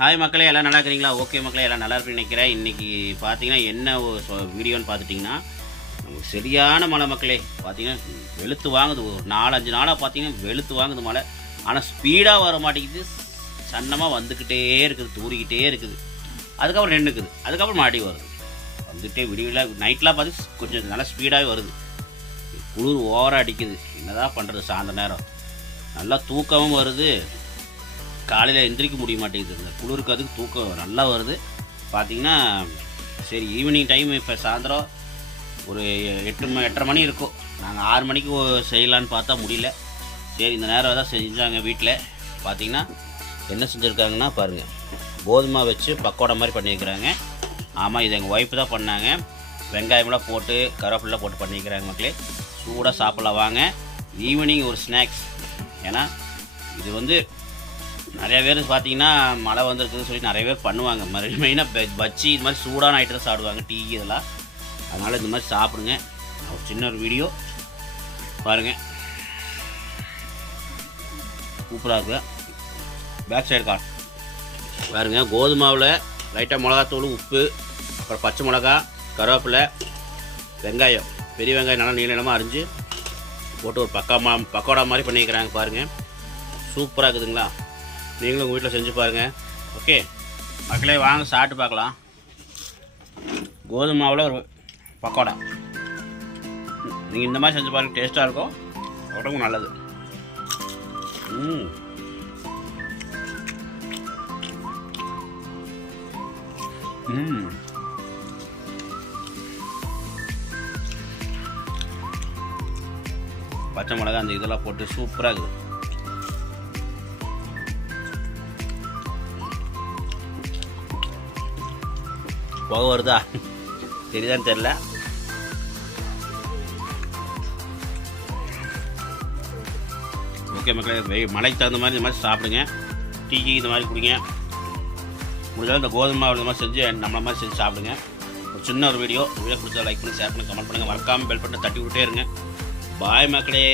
Hi மக்களே எல்லாம் நல்லா இருக்கிறீங்களா? ஓகே மக்களே எல்லாம் நல்லா இருக்குன்னு நினைக்கிறேன். இன்றைக்கி பார்த்தீங்கன்னா என்ன ஒரு வீடியோன்னு பார்த்துட்டிங்கன்னா நமக்கு சரியான மழை மக்களே. பார்த்தீங்கன்னா வெளுத்து வாங்குது. ஒரு நாலஞ்சு நாளாக பார்த்தீங்கன்னா வெளுத்து வாங்குது மழை. ஆனால் ஸ்பீடாக வர மாட்டேங்குது. சன்னமாக வந்துக்கிட்டே இருக்குது. தூரிக்கிட்டே இருக்குது. அதுக்கப்புறம் நின்றுக்குது அதுக்கப்புறம் மாடி வருது. வந்துட்டே விடிவில் நைட்லாம் பார்த்து கொஞ்சம் நல்லா ஸ்பீடாகவே வருது. குளிர் ஓவராக அடிக்குது. என்னதான் பண்ணுறது சாயந்தர நேரம். நல்லா தூக்கமும் வருது. காலையில் எந்திரிக்க முடிய மாட்டேங்குது. இந்த குளிருக்கு அதுக்கு தூக்கம் நல்லா வருது. பார்த்தீங்கன்னா சரி ஈவினிங் டைம் இப்போ சாயந்தரம் ஒரு எட்டு மணி எட்டரை மணி இருக்கும். நாங்கள் ஆறு மணிக்கு செய்யலான்னு பார்த்தா முடியல. சரி இந்த நேரம் தான் செஞ்சாங்க வீட்டில் பார்த்தீங்கன்னா என்ன செஞ்சுருக்காங்கன்னா பாருங்கள் கோதுமை வச்சு பக்கோடா மாதிரி பண்ணியிருக்கிறாங்க. ஆமாம் இது எங்கள் ஒய்ஃப் தான் பண்ணாங்க. வெங்காயமெல்லாம் போட்டு கருவேப்பிலாம் போட்டு பண்ணியிருக்கிறாங்க மக்களே. சூடாக சாப்பிடலாம். வாங்க ஈவினிங் ஒரு ஸ்நாக்ஸ் ஏன்னா இது வந்து நிறைய பேர் பார்த்தீங்கன்னா மழை வந்துருக்குன்னு சொல்லி நிறைய பேர் பண்ணுவாங்க. மறு மெயினாக பச்சி இது மாதிரி சூடான ஐட்டம் சாப்பிடுவாங்க. டீ இதெல்லாம். அதனால் இந்த மாதிரி சாப்பிடுங்க. ஒரு சின்ன ஒரு வீடியோ பாருங்கள் சூப்பராக இருக்கு. பேக் சைடு கார் பாருங்க. கோதுமாவில் லைட்டாக மிளகாத்தூள் உப்பு அப்புறம் பச்சை மிளகா கருவேப்பிலை வெங்காயம். பெரிய வெங்காயம் நல்லா நீள நிலமாக அரிஞ்சு போட்டு ஒரு பக்கா பக்கோடா மாதிரி பண்ணிக்கிறாங்க பாருங்கள் சூப்பராக இருக்குதுங்களா? நீங்களும் உங்கள் வீட்டில் செஞ்சு பாருங்கள் ஓகே மக்களே வாங்க சாப்பிட்டு பார்க்கலாம். கோதுமை மாவில் ஒரு பக்கோடா. நீங்கள் இந்த மாதிரி செஞ்சு பாருங்கள் டேஸ்ட்டாக இருக்கும். உடம்புக்கு நல்லது. ம். ம். பச்சை மிளகா அந்த இதெல்லாம் போட்டு சூப்பராக இருக்குது. புகை வருதா? தெரியுதான்னு தெரில ஓகே மக்களே வெய் தகுந்த மாதிரி இந்த மாதிரி சாப்பிடுங்க. டீக்கு இந்த மாதிரி குடிங்க. முடிஞ்சாலும் இந்த கோதுமை மாவு இந்த மாதிரி செஞ்சு நம்மள மாதிரி செஞ்சு சாப்பிடுங்க. ஒரு சின்ன ஒரு வீடியோ. வீடியோ பிடிச்சா லைக் பண்ணி ஷேர் பண்ணி கமெண்ட் பண்ணுங்கள் மறக்காமல் பெல் பட்டனை தட்டி விட்டே இருங்க. பாய் மக்களே.